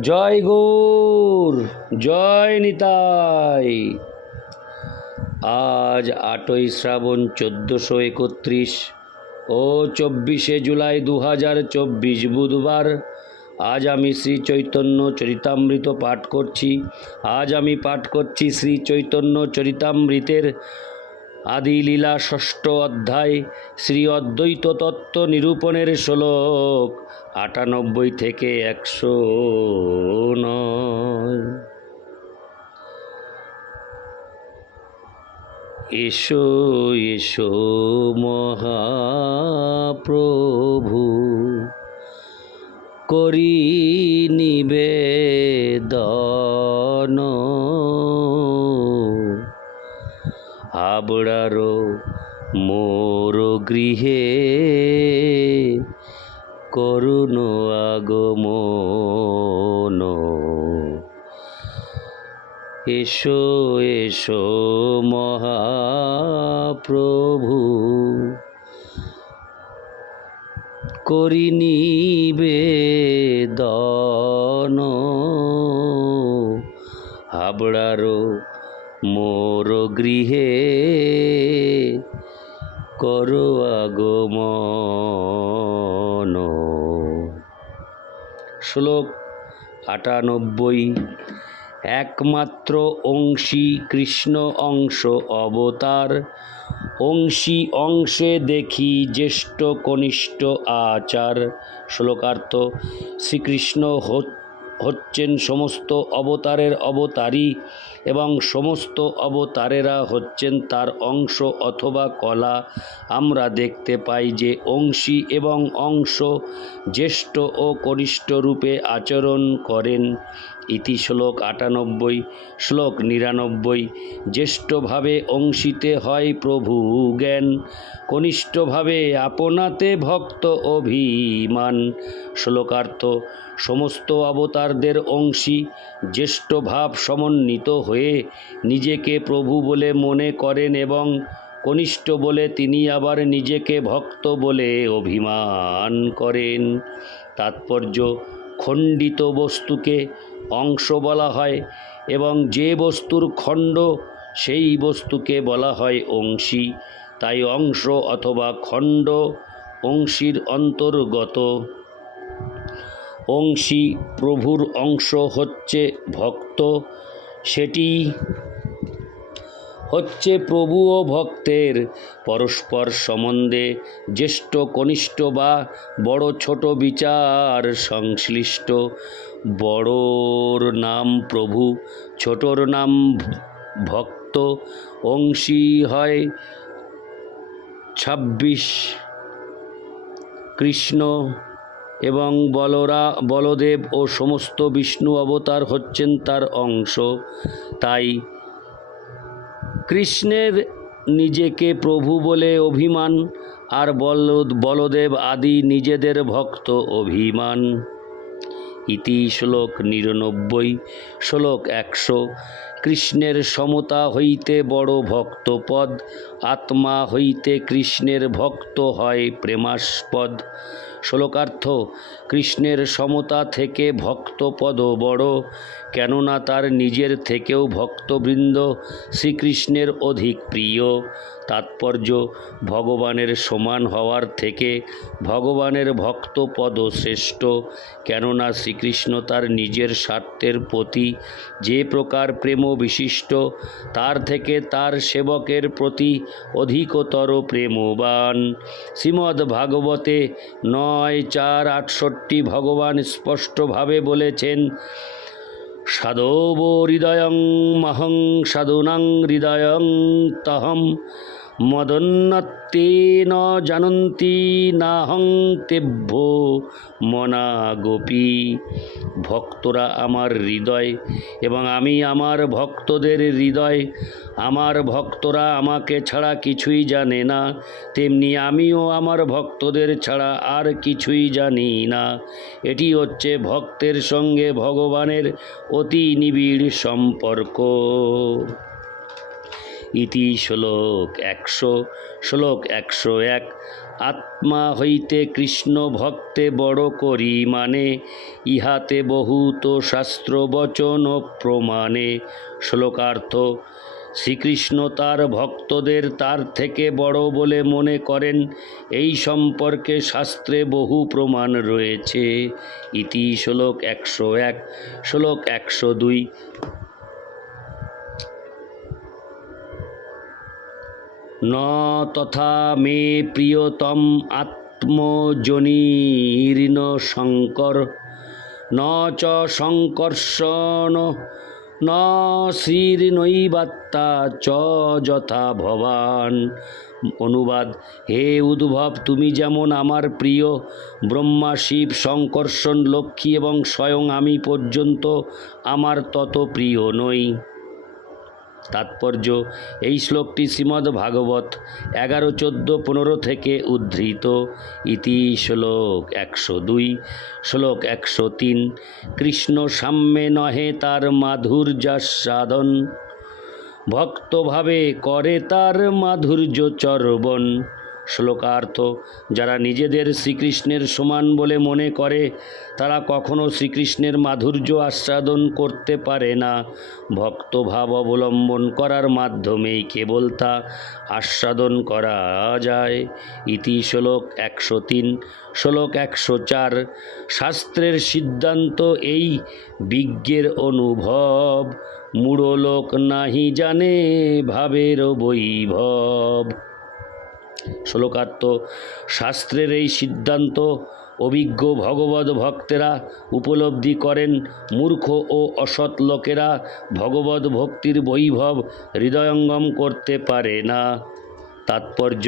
জয় গৌর, জয় নিতাই। আজ আটই শ্রাবণ চোদ্দোশো একত্রিশ ও চব্বিশে জুলাই দু হাজার চব্বিশ বুধবার। আজ আমি শ্রী চৈতন্য চরিতামৃত পাঠ করছি। আজ আমি পাঠ করছি শ্রী চৈতন্য চরিতামৃতের আদি লীলা ষষ্ঠ অধ্যায়, শ্রী অদ্বৈত তত্ত্ব নিরূপণের শ্লোক, আটানব্বই থেকে একশো নয়। এসো এসো মহাপ্রভু, করি নিবেদন। হাবড়ারো মোর গৃহে। করুণ আগমন। এসো এসো মহাপ্রভু। করি নিবেদন হাবড়ারো মোর গৃহে করো আগমন। শ্লোক আটানব্বই, একমাত্র অংশী কৃষ্ণ অংশ অবতার, অংশী অংশে দেখি জ্যেষ্ঠ কনিষ্ঠ আচার। শ্লোকার্থ, শ্রীকৃষ্ণ হচ্ছে হচ্ছেন সমস্ত অবতারের অবতারী এবং সমস্ত অবতারেরা হচ্ছেন তার অংশ অথবা কলা। আমরা দেখতে পাই যে অংশী এবং অংশ জ্যেষ্ঠ ও কনিষ্ঠ রূপে আচরণ করেন। ইতি শ্লোক আটানব্বই, শ্লোক নিরানব্বই। জ্যেষ্ঠভাবে অংশীতে হয় প্রভু জ্ঞান, কনিষ্ঠভাবে আপনাতে ভক্ত অভিমান। শ্লোকার্থ সমস্ত অবতারদের অংশী জ্যেষ্ঠ ভাব সমন্বিত হয়ে নিজেকে প্রভু বলে মনে করেন এবং কনিষ্ঠ বলে তিনি আবার নিজেকে ভক্ত বলে অভিমান করেন। তাৎপর্য, খণ্ডিত বস্তুকে অংশ বলা হয় এবং যে বস্তুর খণ্ড সেই বস্তুকে বলা হয় অংশী। তাই অংশ অথবা খণ্ড অংশীর অন্তর্গত। অংশী প্রভুর অংশ হচ্ছে ভক্ত। সেটি হচ্ছে প্রভু ও ভক্তের পরস্পর সম্বন্ধে জ্যেষ্ঠ, কনিষ্ঠ বা বড়, ছোট বিচার সংশ্লিষ্ট। বড়র নাম প্রভু, ছোটর নাম ভক্ত। অংশী হয় ছাব্বিশ কৃষ্ণ এবং বলরা, বলদেব ও সমস্ত বিষ্ণু অবতার হচ্ছেন তার অংশ। তাই কৃষ্ণের নিজেকে প্রভু বলে অভিমান আর বল, বলদেব আদি নিজেদের ভক্ত অভিমান। ইতি শ্লোক নিরানব্বই, শ্লোক একশো। কৃষ্ণের সমতা হইতে বড় ভক্তপদ, আত্মা হইতে কৃষ্ণের ভক্ত হয় প্রেমাস্পদ। শ্লোকার্থ, কৃষ্ণের সমতা থেকে ভক্তপদ বড়, কেননা তার নিজের থেকেও ভক্তবৃন্দ শ্রীকৃষ্ণের অধিক প্রিয়। তাৎপর্য, ভগবানের সমান হওয়ার থেকে ভগবানের ভক্তপদ শ্রেষ্ঠ, কেননা শ্রীকৃষ্ণ তার নিজের স্বার্থের প্রতি যে প্রকার প্রেম বিশিষ্ট, তার থেকে তার সেবকের প্রতি অধিকতর প্রেমবান। শ্রীমদ্ ভাগবতে নয় চার আটষট্টি ভগবান স্পষ্টভাবে বলেছেন সাধব হৃদয়ং মহং সাধুনাং হৃদয়ং তহম। মদন্নত্তেন জানন্তি নাহং তেভ্য মনা গোপী। ভক্তরা আমার হৃদয় এবং আমি আমার ভক্তদের হৃদয়। আমার ভক্তরা আমাকে ছাড়া কিছুই জানে না। তেমনি আমিও আমার ভক্তদের ছাড়া আর কিছুই জানি না। এটি হচ্ছে ভক্তের সঙ্গে ভগবানের অতি নিবিড় সম্পর্ক। ইতি শ্লোক একশো শ্লোক একশো এক। আত্মা হইতে কৃষ্ণ ভক্তে বড় করি মানে ইহাতে বহুত শাস্ত্র বচন প্রমাণে। শ্লোকার্থ, শ্রীকৃষ্ণ তার ভক্তদের তার থেকে বড় বলে মনে করেন, এই সম্পর্কে শাস্ত্রে বহু প্রমাণ রয়েছে। ইতি শ্লোক একশো এক, শ্লোক একশো দুই। ন তথা মে প্রিয়তম আত্মজনীর্ণ শঙ্কর। ন চ সংকর্ষণ। ন শ্রীর্নৈবাত্তা চ যথা ভবান। অনুবাদ, হে উদ্ভব, তুমি যেমন আমার প্রিয়, ব্রহ্মা, শিব সংকর্ষণ লক্ষ্মী এবং স্বয়ং আমি পর্যন্ত আমার তত প্রিয় নই। তাৎপর্য এই শ্লোকটি শ্রীমদ্ ভাগবত এগারো, চোদ্দ, পনেরো থেকে উদ্ধৃত। ইতি শ্লোক একশো দুই, শ্লোক একশো তিন, কৃষ্ণ সাম্যে নহে তার মাধুর্যাস্বাদন ভক্তভাবে করে তার মাধুর্য চর্বণ। শ্লোকার্থ, যারা নিজেদের শ্রীকৃষ্ণের সমান বলে মনে করে, তারা কখনো শ্রীকৃষ্ণের মাধুর্য আস্বাদন করতে পারে না। ভক্তভাব অবলম্বন করার মাধ্যমেই কেবল তা আস্বাদন করা যায়। ইতি শ্লোক একশো তিন, শ্লোক একশো চার, শাস্ত্রের সিদ্ধান্ত এই বিজ্ঞের অনুভব। মূঢ় লোক নাহি জানে ভাবের বৈভব। শ্লোকার্থ শাস্ত্রের এই সিদ্ধান্ত অভিজ্ঞ ভগবত ভক্তেরা উপলব্ধি করেন মূর্খ ও অসৎ লোকেরা ভগবত ভক্তির বৈভব হৃদয়ঙ্গম করতে পারে না। তাৎপর্য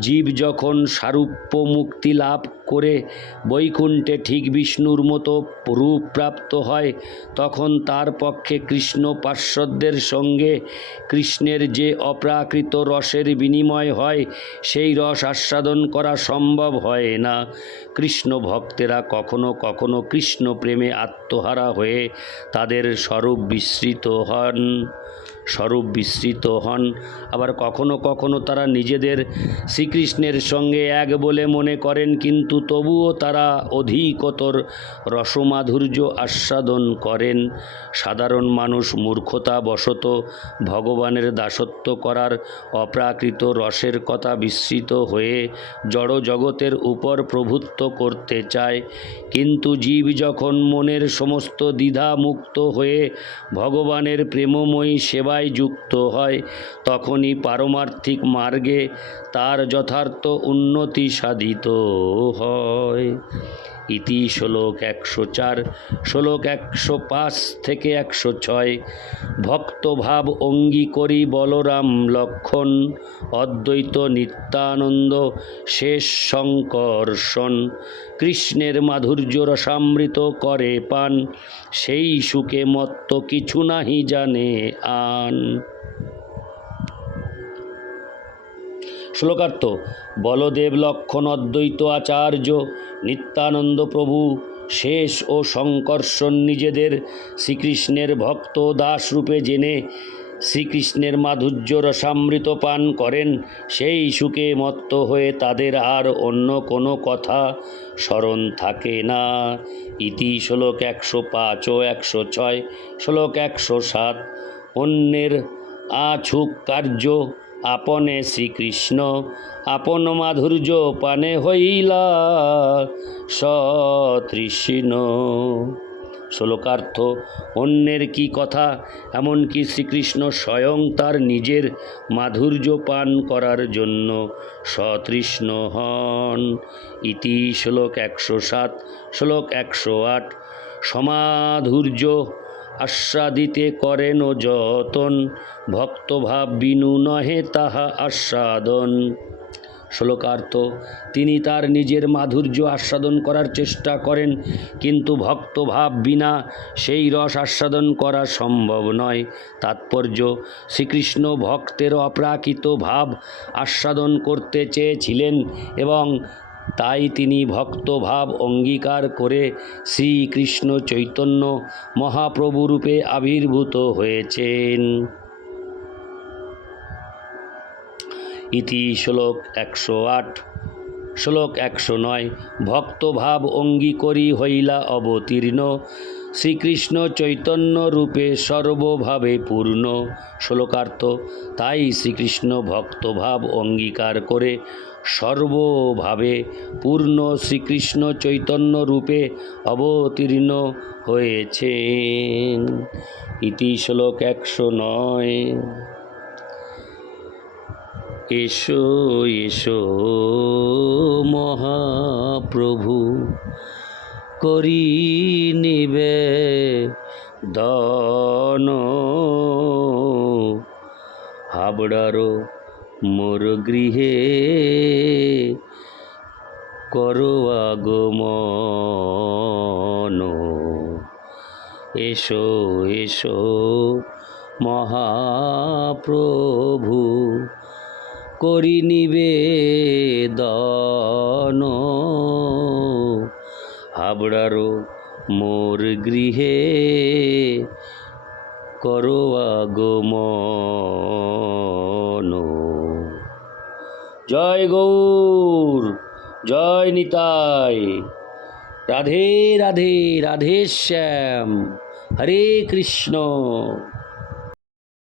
জীব যখন সারূপ্য মুক্তি লাভ করে বৈকুণ্ঠে ঠিক বিষ্ণুর মতো রূপ প্রাপ্ত হয়, তখন তার পক্ষে কৃষ্ণ পার্শ্বদের সঙ্গে কৃষ্ণের যে অপ্রাকৃত রসের বিনিময় হয়, সেই রস আস্বাদন করা সম্ভব হয় না। কৃষ্ণ ভক্তেরা কখনো কখনো কৃষ্ণ প্রেমে আত্মহারা হয়ে তাদের স্বরূপ বিস্মৃত হন। স্বরূপ বিস্মৃত হন। আবার কখনো কখনো তারা নিজেদের শ্রীকৃষ্ণের সঙ্গে এক বলে মনে করেন, কিন্তু তবুও তারা অধিকতর রসমাধুর্য আস্বাদন করেন। সাধারণ মানুষ মূর্খতা বশত ভগবানের দাসত্ব করার অপ্রাকৃত রসের কথা বিস্মৃত হয়ে জড় জগতের উপর প্রভুত্ব করতে চায়। কিন্তু জীব যখন মনের সমস্ত দ্বিধা মুক্ত হয়ে ভগবানের প্রেমময়ী সেবায় যুক্ত হয়, তখনই পারমার্থিক মার্গে তার যথার্থ উন্নতি সাধিত হয়। ইতি শ্লোক একশো চার, শ্লোক একশো পাঁচ থেকে একশো ছয়। ভক্তভাব অঙ্গী করি বলরাম লক্ষণ, অদ্বৈত নিত্যানন্দ শেষ শঙ্কর্ষণ কৃষ্ণের মাধুর্য রসামৃত করে পান, সেই সুখে মত্ত কিছু নাহি জানে আন শ্লোকার্থ বলদেব লক্ষণ অদ্বৈত আচার্য, নিত্যানন্দ প্রভু, শেষ ও শঙ্কর্ষণ নিজেদের, শ্রীকৃষ্ণের ভক্ত দাস রূপে জেনে, শ্রীকৃষ্ণের মাধুর্য রসামৃত পান করেন, সেই সুখে মত্ত হয়ে তাদের আর অন্য কোনো কথা স্মরণ থাকে না। ইতি শ্লোক একশো পাঁচ ও একশো ছয়, শ্লোক একশো সাত অন্যের আছুক কার্য আপনে শ্রীকৃষ্ণ। আপন মাধুর্য পানে হইলা সতৃষ্ণ শ্লোকার্থ, অন্যের কি কথা? এমনকি শ্রীকৃষ্ণ স্বয়ং তার নিজের মাধুর্য পান করার জন্য সতৃষ্ণ হন। ইতি শ্লোক একশো সাত, শ্লোক একশো আট। সমাধুর্য আস্বাদিতে করেন যতন, ভক্তভাব বিনু নহে তাহা আস্বাদন। শ্লোকার্থ, তিনি তার নিজের মাধুর্য আস্বাদন করার চেষ্টা করেন, কিন্তু ভক্তভাব বিনা সেই রস আস্বাদন করা সম্ভব নয়। তাৎপর্য, শ্রীকৃষ্ণ ভক্তের অপ্রাকৃত ভাব আস্বাদন করতে চেয়েছিলেন এবং তাই তিনি ভক্তভাব অঙ্গীকার করে শ্রীকৃষ্ণ চৈতন্য মহাপ্রভুরূপে আবির্ভূত হয়েছেন। ইতি শ্লোক একশো আট, শ্লোক একশো নয়, ভক্তভাব অঙ্গীকরি হইলা অবতীর্ণ, শ্রীকৃষ্ণ চৈতন্য রূপে সর্বভাবে পূর্ণ। শ্লোকার্থ, তাই শ্রীকৃষ্ণ ভক্তভাব অঙ্গীকার করে সর্বভাবে পূর্ণ শ্রীকৃষ্ণ চৈতন্য রূপে অবতীর্ণ হয়েছেন। ইতি শ্লোক একশো নয়। এসো এসো মহাপ্রভু, করি নিবে দন। হাবড়ারো মোর গৃহে করো আগমন। এসো এসো মহাপ্রভু করি নিবেদন। হাবড়ারো মোর গৃহে করো আগমন। জয় গৌর জয় নিতাই। রাধে রাধে রাধে শ্যাম। হরে কৃষ্ণ।